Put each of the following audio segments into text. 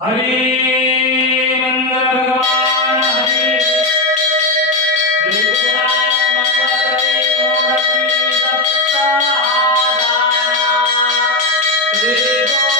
हरि मंगल भगवान हरि त्रिगुणात्मक त्रैमूर्ति सप्ताहादाना त्रिगुणी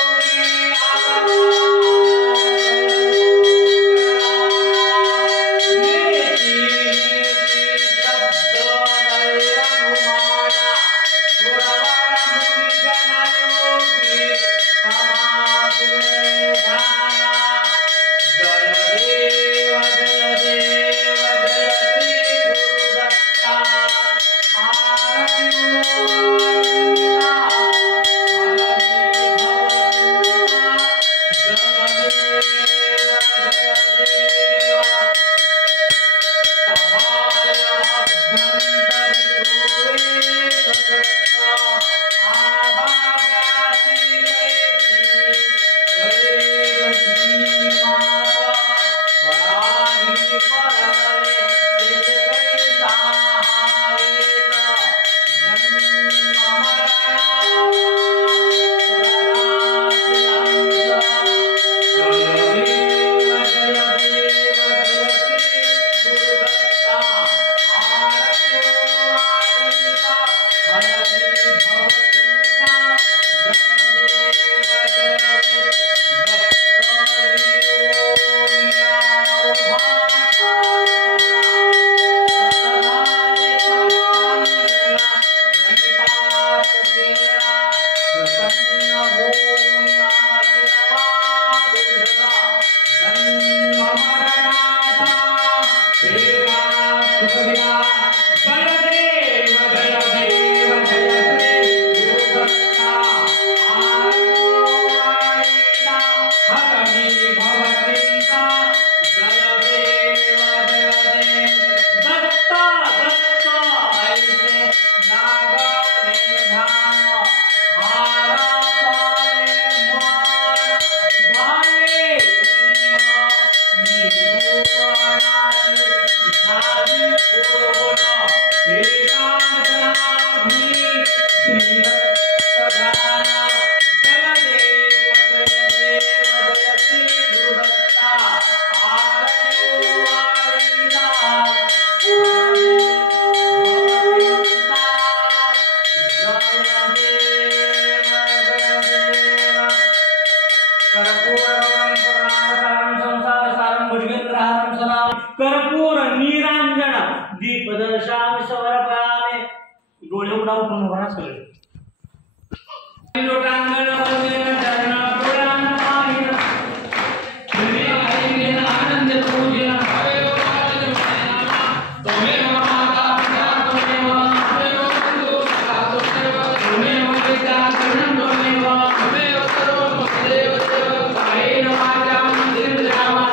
कर्पूर नीरांजन दीपदर्शामि समर्पयामि डोळे उघडावून उभा राहा सगळे लोटांगण वंदन चरण पुराण पाहिन तुम्ही आईने आनंद पूजन हरे वाद तुम्ही माता पिता तुम्ही बंधु सखा तुम्ही पिता करण तुम्ही तुम्ही सर्व देव देव काही वाचा मंदिर रामा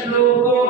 श्लोको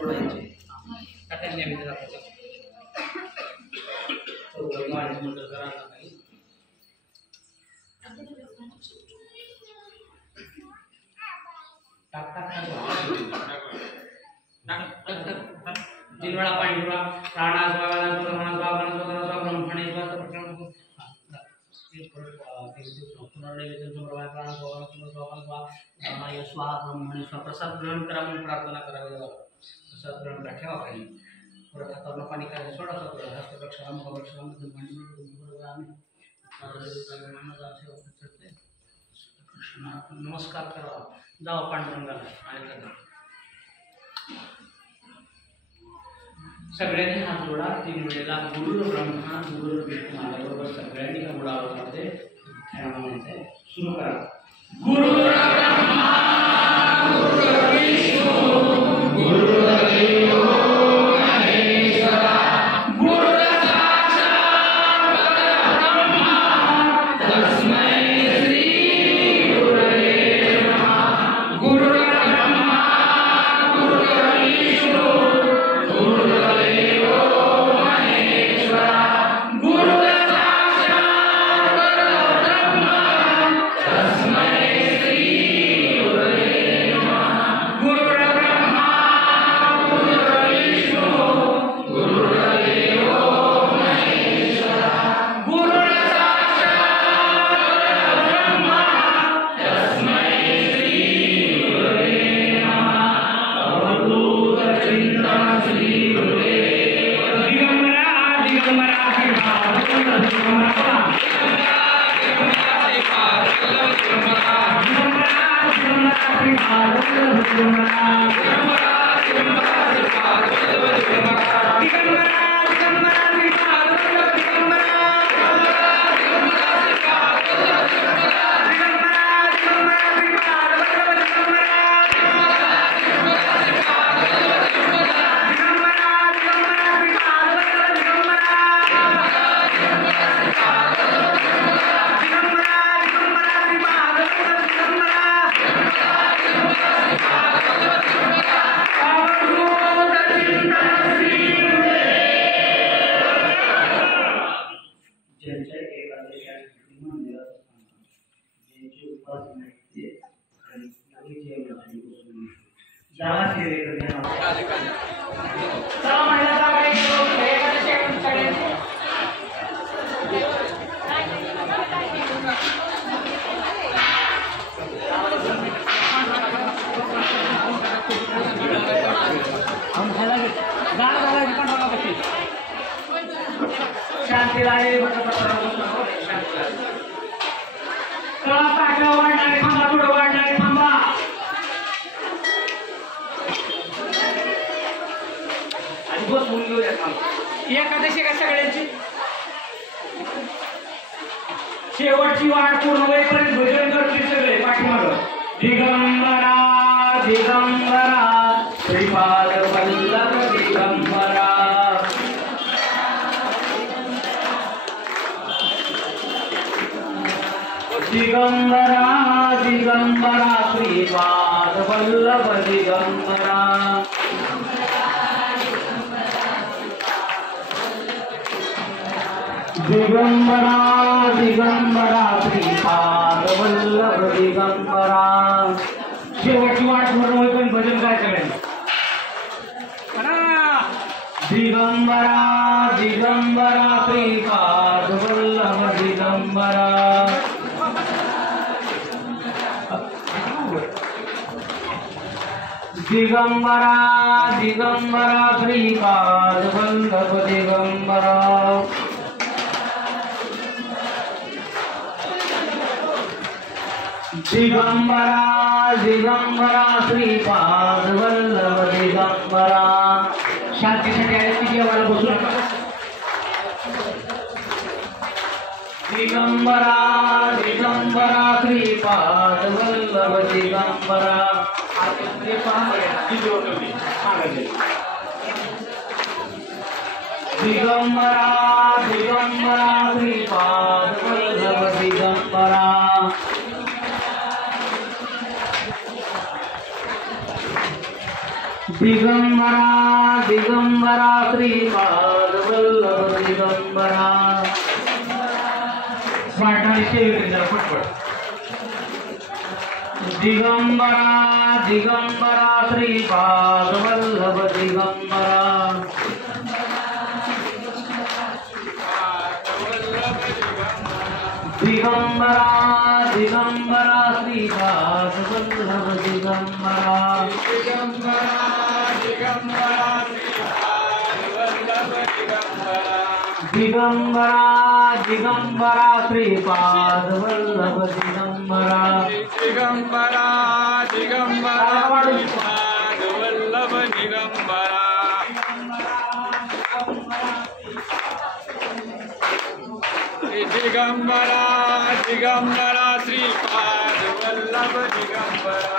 जोडायचे त्या नियमित दाखवायचं तो गाडी मोटर करायला नाही टाक टाक टाक 3 वेळा पाणी ठेवा प्राणास वागाला सुरमणास वागाला सुरमणास ब्रह्मणे स्वास्थ्य प्रसाद ग्रहण करा म्हणून प्रार्थना करावी प्रसाद ग्रहण का ठेवा काही परत हातावर पाणी खायला सोडा हस्तप्रक्षाला मुखप्रक्षाला नमस्कार करा जावा पांडुरंगाला आणि सगळ्यांनी हात जोडा 3 वेळेला गुरु ब्रह्मा गुरु विष्णू माझ्याबरोबर सगळ्यांनी हा बुडावरमध्ये म्हणायचं सुरू करा गुरु ब्रह्मा गुरु विष्णू गुरु देव महेश्वरा गुरु साक्षात परब्रह्मा तस्मै श्री गुरवे नमः गुरु ब्रह्मा गुरु विष्णू शांती लागे वाढणारे थांबा थोडं वाढणारे थांबा आणि बसवून घेऊया एकादशी का सगळ्यांची शेवटची वाट पूर्ण होईपर्यंत भजन करतील सगळे पाठीमागं दिगंबरा दिगंबरा श्रीपाद वल्लभ दिगंबरा दिगंबरा दिगंबरा श्रीपाद वल्लभ दिगंबरा दिगंबरा दिगंबरा श्रीपाद वल्लभ दिगंबरा शेवटची वाट पूर्ण होईपर्यंत भजन काय सगळ्यांनी दिगंबरा दिगंबरा श्रीपाद वल्लभ दिगंबरा दिगंबरा दिगंबरा श्रीपाद वल्लभ दिगंबरा दिगंबरा दिगंबरा श्रीपाद वल्लभ दिगंबरा शांतीसाठी आले की जेवायला बसू नका दिगंबरा दिगंबरा श्रीपाद वल्लभ दिगंबरा दिगंबरा दिगंबरा श्रीपाद वल्लभ दिगंबरा दिगंबरा दिगंबरा श्रीपाद वल्लभ दिगंबरा वाटणारी सेवेकरी जरा पटपट दिगंबरा दिगंबरा श्रीपाद वल्लभ दिगंबरा दिगंबरा दिगंबरा श्रीपाद वल्लभ दिगंबरा दिगंबरा दिगंबरा श्रीपाद वल्लभ दिगंबरा दिगंबरा दिगंबरा श्रीपाद वल्लभ दिगंबरा दिगंबरा दिगंबरा श्रीपाद वल्लभ दिगंबरा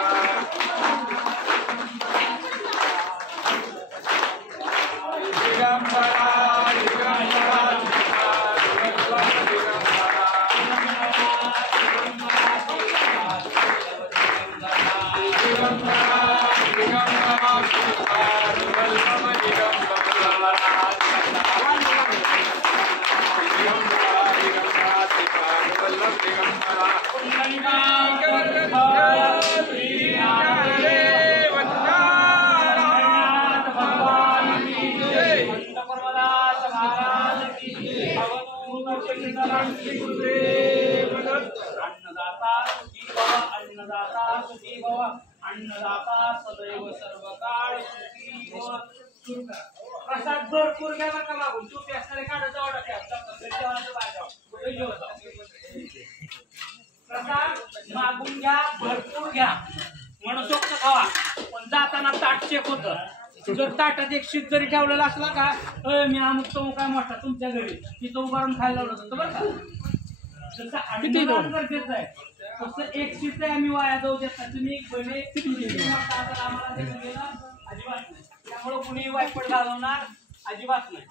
दिगंबरा दिगंबरा अन्नदाता सदैव सर्व काळ सुखी व सुखी प्रसाद भरपूर घ्या बरं का मागून तू प्यासले काढत जाऊ प्रसाद मागून घ्या भरपूर घ्या मनसोक्त खावा पण जाताना ताट चेक होतं जर ताटात एक शीत जरी ठेवलेला असला का मी अमुक तो काय मोठा तुमच्या घरी तिथं उभारून खायला लावलं होतं बरं का जसं अन्नदान गरजेचं आहे तसं एक शीत आम्ही वाया जाऊ देतात तुम्ही आम्हाला अजिबात नाही त्यामुळे कुणी वायपट घालवणार अजिबात नाही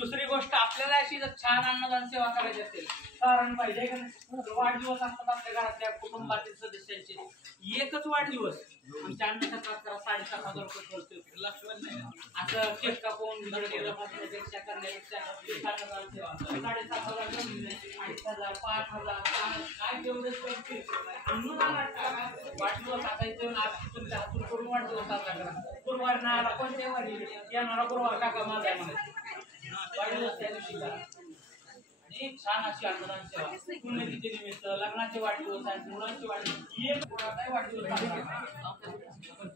दुसरी गोष्ट आपल्याला अशी जर छान अन्नदान सेवा करायची असेल कारण पाहिजे का वाढदिवस असतात आपल्या घरातल्या कुटुंबातील सदस्यांचे एकच वाढदिवस आमच्या अन्नछत्रात 7,500 रुपये खर्च होतो लक्षात नाही असं केक कापून करण्यापेक्षा 7,500 2,500 5,000 काय तेवढेच अन्नदान वाढदिवस असायचं आज तुमच्या हातून करून वाढदिवस साजरा करा गुरुवार ना आला कोणत्या वाढी येणारा गुरुवार काका माझा वाढदिवस त्या दिवशी करा आणि छान अशी अन्नदान सेवा पुण्यतिथी निमित्त लग्नाचे वाढदिवस आहेत मुलांचे वाढदिवस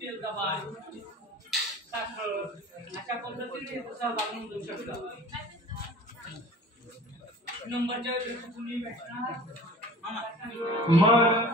तेल डबा साखर अशा पद्धतीने सहभाग नोंदवू शकता नंबरच्या व्यतिरिक्त कुणी भेटणार मन